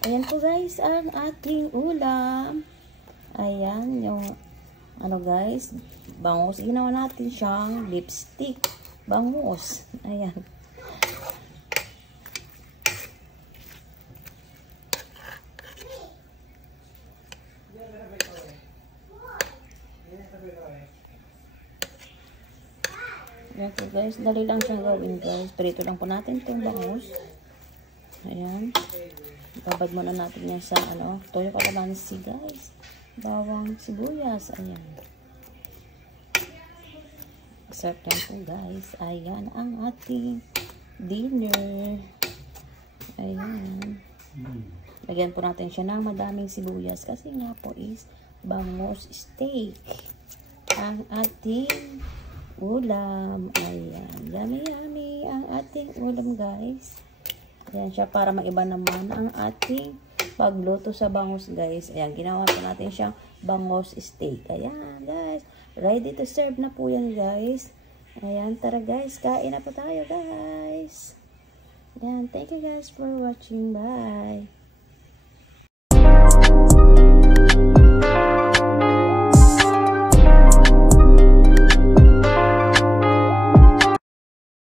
Ayan po guys, ang ating ulam. Ayan, yung ano guys, bangus. Ginawa natin siyang lipstick. Bangus. Ayan. Ayan po guys, dali lang siyang gawin guys. Prito lang po natin itong bangus. Ayan. Babad muna natin yan sa toyo kalamansi guys. Bawang sibuyas. Ayan. Sarap lang po guys. Ayan ang ating dinner. Ayan. Lagyan po natin siya ng madaming sibuyas kasi nga po is bangus steak. Ang ating ulam. Ayan. Yummy yummy ang ating ulam guys. Ayan siya para maiba naman ang ating pagluto sa bangus guys. Ayan. Ginawa po natin siyang bangus steak. Ayan guys. Ready to serve na po yan guys. Ayan. Tara guys. Kain na po tayo guys. Ayan. Thank you guys for watching. Bye.